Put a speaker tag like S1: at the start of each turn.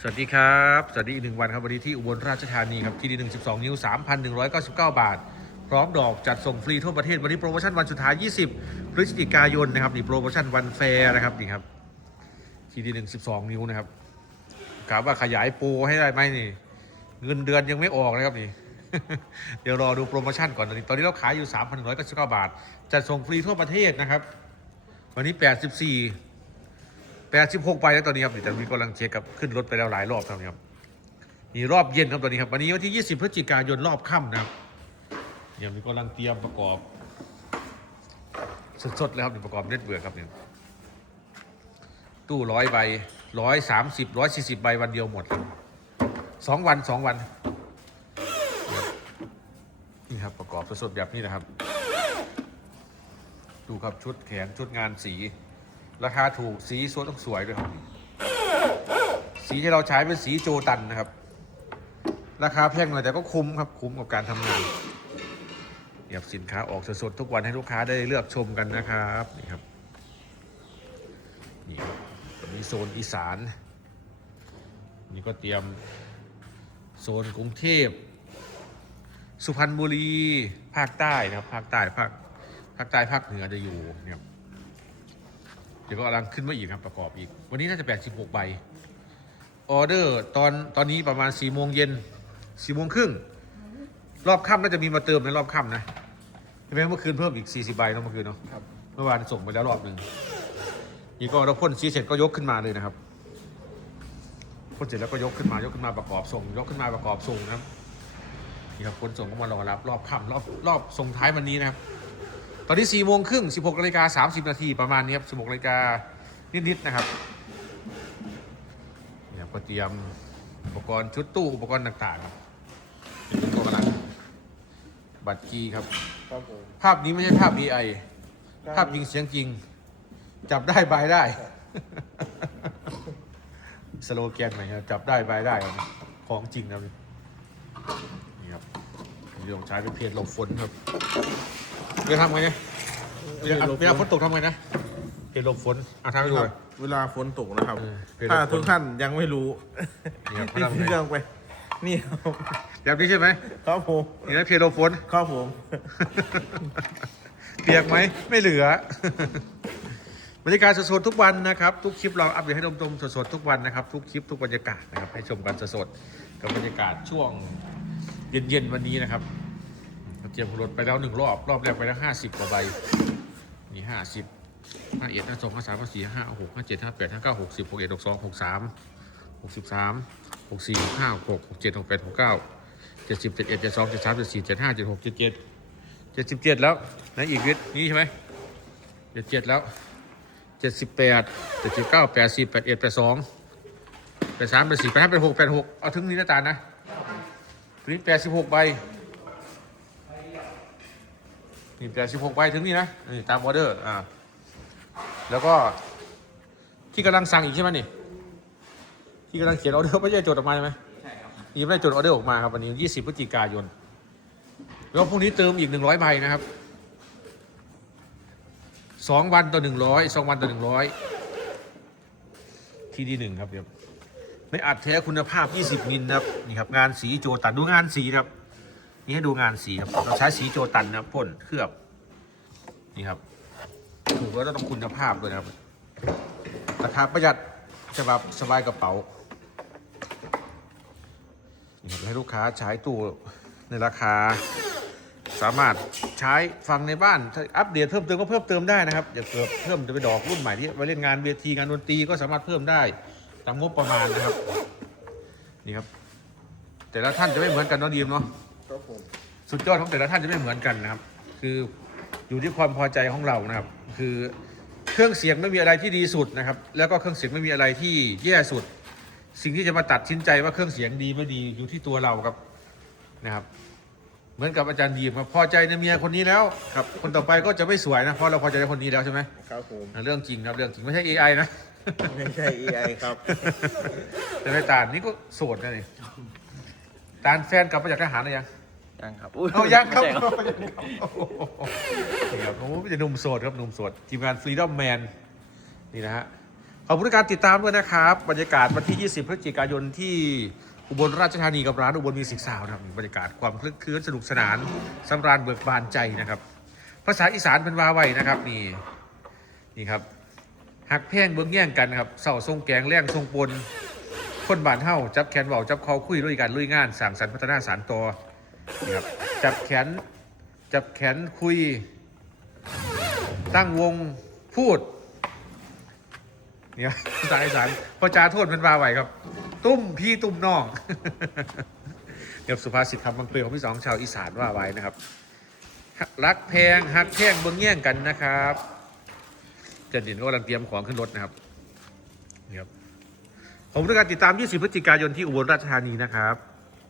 S1: สวัสดีครับ สวัสดีอีกหนึ่งวันครับวันนี้ที่อุบลราชธานีครับที่ดีหนึ่งสิบสองนิ้วสามพันหนึ่งร้อยเก้าสิบเก้าบาท พร้อมดอกจัดส่งฟรีทั่วประเทศวันนี้โปรโมชั่นวันสุดท้าย 20 พฤศจิกายนนะครับนี่โปรโมชั่นวันแฟร์นะครับนี่ครับที่ดีหนึ่งสิบสองนิ้วนะครับกะว่าขยายโปรให้ได้ไหมนี่ เงินเดือนยังไม่ออกนะครับนี่ เดี๋ยวรอดูโปรโมชั่นก่อนตอนนี้ตอนนี้เราขายอยู่ 3,199 บาท จัดส่งฟรีทั่วประเทศนะครับ วันนี้ 84 86ไปแล้วตอนนี้ครับแต่มีกำลังเช็คครับขึ้นรถไปแล้วหลายรอบครับนี่ครับนี่รอบเย็นครับตอนนี้ครับวันนี้วันที่20พฤศจิกายนรอบค่ำนะครับเนี่ยมีกำลังเตรียมประกอบสดๆเลยครับประกอบเน็ตเบื่อครับเนี่ยตู้ร้อยใบร้อยสามสิบร้อยสี่สิบใบวันเดียวหมดสองวันสองวันนี่ครับประกอบสดๆแบบนี้นะครับ ดูครับชุดแขนชุดงานสี ราคาถูกสีสวยต้องสวยด้วยครับ สีที่เราใช้เป็นสีโจตันนะครับ ราคาแพงหน่อยแต่ก็คุ้มครับคุ้มกับการทำงานเนี่ครับสินค้าออกสดๆทุกวันให้ลูกค้าได้เลือกชมกันนะครับนี่ครับนี่ตอนนี้โซนอีสาน นี่ก็เตรียมโซนกรุงเทพสุพรรณบุรีภาคใต้นะครับภาคใต้ภาคภาคใต้ภาคเหนือจะอยู่เนี่ย เดี๋ยวก็กำลังขึ้นมาอีกครับประกอบอีก วันนี้น่าจะ86ใบออเดอร์ตอนตอนนี้ประมาณ4โมงเย็น4โมงครึ่งรอบค่ำน่าจะมีมาเติมในรอบค่ำนะใช่ไหมเมื่อคืนเพิ่มอีก40ใบเนอะเมื่อคืนเนาะ
S2: ครับ
S1: เมื่อวานส่งไปแล้วรอบหนึ่งนี่ก็เราพ่นสีเสร็จก็ยกขึ้นมาเลยนะครับพ่นเสร็จแล้วก็ยกขึ้นมายกขึ้นมาประกอบส่ง ยกขึ้นมาประกอบส่งนะครับนี่ครับคนส่งก็มารอรับรอบค่ำรอบรอบส่งท้ายวันนี้นะครับ ตอนนี้4ี่โมงครึ่งสิบหกนาฬิกาสามสิบนาทีประมาณนี้ครับสิบหกนาฬิกานิดๆนะครับนี่ครับก็เตรียมอุปกรณ์ชุดตู้อุปกรณ์ต่างๆครับนี่ก็กำลังบัตรกีครับ
S2: ครับผม
S1: ภาพนี้ไม่ใช่ภาพ AI ภาพจริงเสียงจริง จับได้บายได้ สโลแกนใหม่ครับจับได้บายได้ครับของจริงนะครับนี่ครับนี่ลองใช้เป็นเพจหลบฝนครับ เวลาทำไงเนี่ยเวลาเวลาฝนตกทำไงนะเพจหลบฝนอะทำให้ดู
S2: ค
S1: ห
S2: รั
S1: น่
S2: บ
S1: อย
S2: เวลาฝนตกนะครับ
S1: เออเป็น
S2: ถ้า
S1: ฝน
S2: ทุกท่านยังไม่รู้
S1: นี่ครับ
S2: นี่
S1: เขาทำไง
S2: เรื่องไป นี่ครับ
S1: แบบนี้ใช่ไหม
S2: ครับผม
S1: นี่นะเพจหลบฝน
S2: ครับผม
S1: เปียกไหมไม่เหลือ บรรยากาศสดๆทุกวันนะครับ ทุกคลิปเราอัปเดตให้ชมๆสดๆทุกวันนะครับ ทุกคลิปทุกบรรยากาศนะครับให้ชมกันสดๆกับบรรยากาศช่วงเย็นๆวันนี้นะครับ เราเตรียมรถไปแล้วหนึ่งรอบ รอบแรกไปแล้วห้าสิบกว่าใบมีห้าสิบห้าเอ็ดห้าสองห้าสามห้าสี่ห้าหกห้าเจ็ดห้าแปดห้าเก้าหกสิบหกเอ็ดหกสองหกสามหกสิบสามหกสี่หกห้าหกหกเจ็ดหกแปดหกเก้าเจ็ดสิบเจ็ดเอ็ดเจ็ดสองเจ็ดสามเจ็ดสี่เจ็ดห้าเจ็ดหกเจ็ดเจ็ดเจ็ดสิบเจ็ดแล้วนะอีกวิทนี่ใช่ไหมเจ็ดเจ็ดแล้วเจ็ดสิบแปดเจ็ดสิบเก้าแปดสิบแปดเอ็ดแปดสองแปดสามแปดสี่แปดห้าแปดหกแปดหกเอาถึงนี้นะตาลนะถึงนี้แปดสิบหกใบ นี่แปดสิบหกใบถึงนี่นะนี่ตามออเดอร์อ่าแล้วก็ที่กำลังสั่งอีกใช่ไหมนี่ ที่กำลังเขียนออเดอร์ไม่ใช่จดออกมาใช่ไหมใช่ครับยังไม่ได้จดออเดอร์ออกมาครับวันนี้ยี่สิบพฤศจิกายน แล้วพรุ่งนี้เติมอีกหนึ่งร้อยใบนะครับสองวันต่อหนึ่งร้อยสองวันต่อหนึ่งร้อยที่ที่หนึ่งครับเดี๋ยวไม่อัดแท้คุณภาพ 20 มิลนะครับนี่ครับงานสีโจตันดูงานสีนะครับ นี่ให้ดูงานสีครับ เราใช้สีโจตันนะพ่นเคลือบ นี่ครับถือว่าต้องคุณภาพด้วยนะครับ ราคาประหยัดฉบับสบายกระเป๋าให้ลูกค้าใช้ตู้ในราคา สามารถใช้ฟังในบ้านอัปเดตเพิ่มเติมก็เพิ่มเติมได้นะครับอย่าเกิดเพิ่มจะไปดอกรุ่นใหม่ที่ไว้เล่นงานเวทีงานดนตรีก็สามารถเพิ่มได้ตามงบประมาณนะครับ นี่ครับ แต่ละท่านจะไม่เหมือนกันเนาะดีมเนาะ
S2: ครับผม
S1: สุดยอดของแต่ละท่านจะไม่เหมือนกันนะครับ คืออยู่ที่ความพอใจของเรานะครับ คือเครื่องเสียงไม่มีอะไรที่ดีสุดนะครับ แล้วก็เครื่องเสียงไม่มีอะไรที่แย่สุด สิ่งที่จะมาตัดสินใจว่าเครื่องเสียงดีไม่ดีอยู่ที่ตัวเราครับนะครับ เหมือนกับอาจารย์ดีมครับพอใจในเมียคนนี้แล้วครับ คนต่อไปก็จะไม่สวยนะเพราะเราพอใจในคนนี้แล้วใช่ไหม
S2: ครับผม
S1: อะเรื่องจริงครับเรื่องจริงไม่ใช่ AI นะ
S2: ไม่ใช่ AI ครับ
S1: แต่ในตาลนี่ก็โสดนะนี่ตาลแฟนกลับมาจากทหารหรือยัง
S3: ยังครับ
S1: เอายังครับ
S3: ไม่ใช่
S1: นี่ครับโอ้โหจะหนุ่มโสดครับหนุ่มโสดทีมงาน Freedom Man นี่นะฮะขอบคุณในการติดตามด้วยนะครับ บรรยากาศวันที่ 20 พฤศจิกายนที่อุบลราชธานีกับร้านอุบลมีสิกสาวนะครับบรรยากาศความคลึกคลื้นสนุกสนานสำราญเบิกบานใจนะครับ ภาษาอีสานเป็นว่าไว้นะครับนี่นี่ครับหักแพงเบื้องแย่งกันครับเสาทรงแกงแรงทรงปน คนบานเฮ้าจับแขนเบาจับคอคุยด้วยกันลุยงานสั่งสรรค์พัฒนาสารต่อ นี่ครับจับแขน จับแขนคุย ตั้งวงพูดเนี่ยภาษาอีสานพอจาโทษเป็นว่าไหวครับ ตุ้มพี่ตุ้มน้องเดี๋ยวสุภาษิตคำบางเปลของพี่สองชาวอีสานว่าไว้นะครับ รักแพงหักแพงเบื้องแย่งกันนะครับเจันดินก็กำลังเตรียมของขึ้นรถนะครับนี่ครับผมด้วยการติดตาม 20 พฤศจิกายนที่อุบลราชธานีนะครับ